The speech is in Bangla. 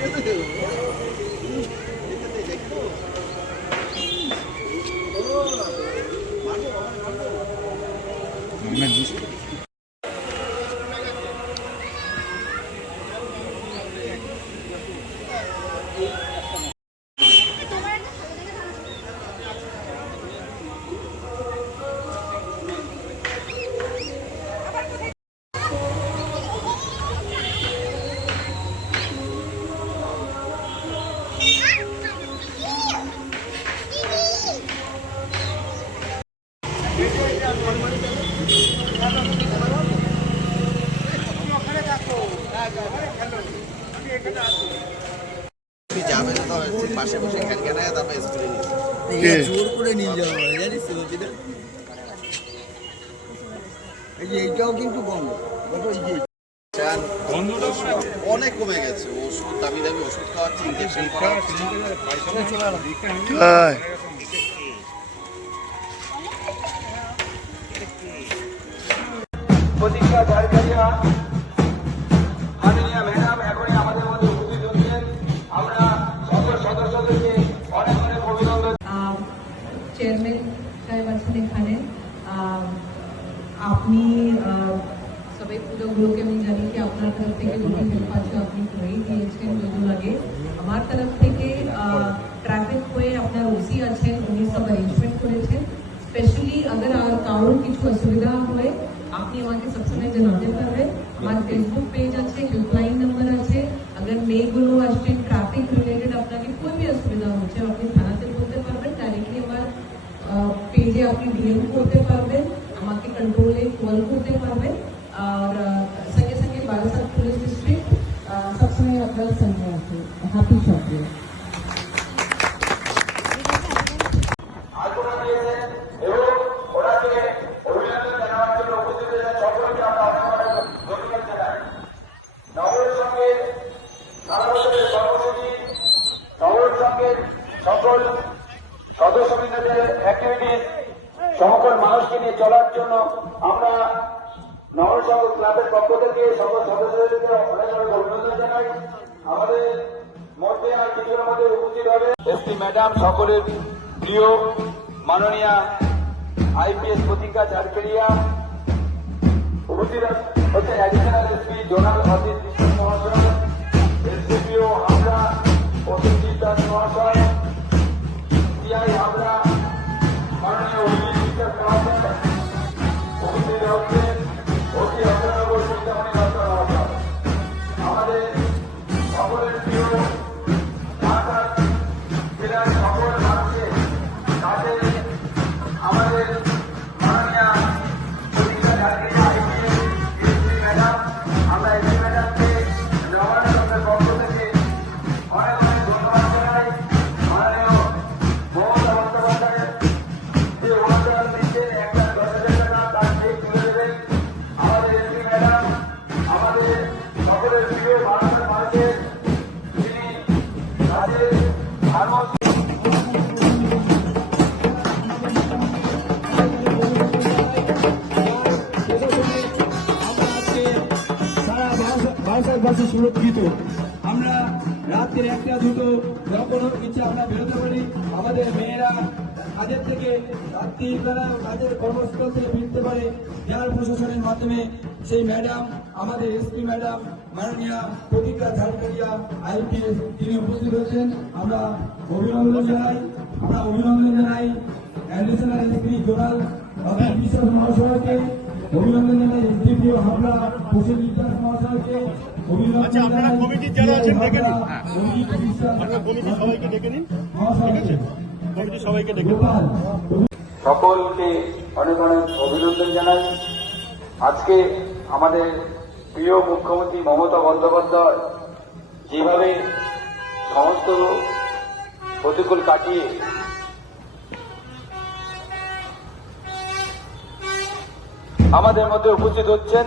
どうぞ。পাশে বসে খেল কেন তারপরে স্কুলে নিয়ে জোর করে নিয়ে যাওয়া হয় জানিস তো এই যে এইটাও কিন্তু বন্ধ। অনেক কমে গেছে ওষুধ দামি দামি ওষুধ খাওয়াচ্ছি ইঞ্জেকশন করা প্রতীক্ষা ঝাড়খালিয়া মাননীয় ম্যাডাম এখনই আমাদের মধ্যে উপস্থিত হচ্ছেন। আমরা সকল সদস্যদেরকে অনেক অনেক অভিনন্দন। চেয়ারম্যান সাহেব আছেন এখানে। আহ, আপনি আহ, সবাই পুজোগুলোকে আমি জানি কি আপনার তরফ থেকে एक्चुअली अगर कावड़ की कुछ असुविधा है आपने वहाँ के सबसे जनाबे कर रहे, हमारे फेसबुक पेज अच्छे हेल्पलाइन नंबर अच्छे, अगर मे गुलो अच्छे ट्रैफ़िक रिलेटेड अपना की कोई भी असुविधा हो, चाहे अपनी थाना से बोलते पर डायरेक्टली हमारे पेजे अपने डीएम को होते पर সকল মানুষকে নিয়ে চলার জন্য আমরা নগর ক্লাবের পক্ষ থেকে সকল সদস্যদেরকে অভিনন্দন জানাই। আমাদের মধ্যে আর কিছুর মধ্যে উপস্থিত হবে। এসপি ম্যাডাম, সকলের প্রিয় মাননীয়া আইপিএস প্রতিজ্ঞা ঝাড়খেড়িয়া উপস্থিত হচ্ছে additional SP zonal Ajit Ajit ভারতবর্ষে সুরক্ষিত। আমরা রাত্রে একটা দুটো যখন ইচ্ছে আমরা বেরোতে পারি, আমাদের মেয়েরা কাজের থেকে রাত্রিবেলা কাজের কর্মস্থল থেকে ফিরতে পারে। জেলা প্রশাসনের মাধ্যমে সেই ম্যাডাম, আমাদের এসপি ম্যাডাম, মাননীয় প্রতিজ্ঞা ঝাড়খণ্ডিয়া আইপিএস তিনি উপস্থিত হয়েছেন আমরা অভিনন্দন জানাই, আমরা অভিনন্দন জানাই, অ্যাডিশনাল এসপি জোনাল বিশ্বাস মহাশয়কে। অভিনন্দন জানাই এসডিপিও হাবড়া প্রসেনজিৎ দাস মহাশয়কে। আচ্ছা, আপনারা কমিটির যারা আছেন ডেকে নিন। হাবড়া, অভিজিৎ বিশ্বাস আপনার কমিটি সবাইকে ডেকে নিন। মহাশয়কে। কমিটি সবাইকে ডেকে সকলকে অনেক অনেক অভিনন্দন জানাই। আজকে আমাদের প্রিয় মুখ্যমন্ত্রী মমতা বন্দ্যোপাধ্যায় যেভাবে সমস্ত প্রতিকূল কাটিয়ে আমাদের মধ্যে উপস্থিত হচ্ছেন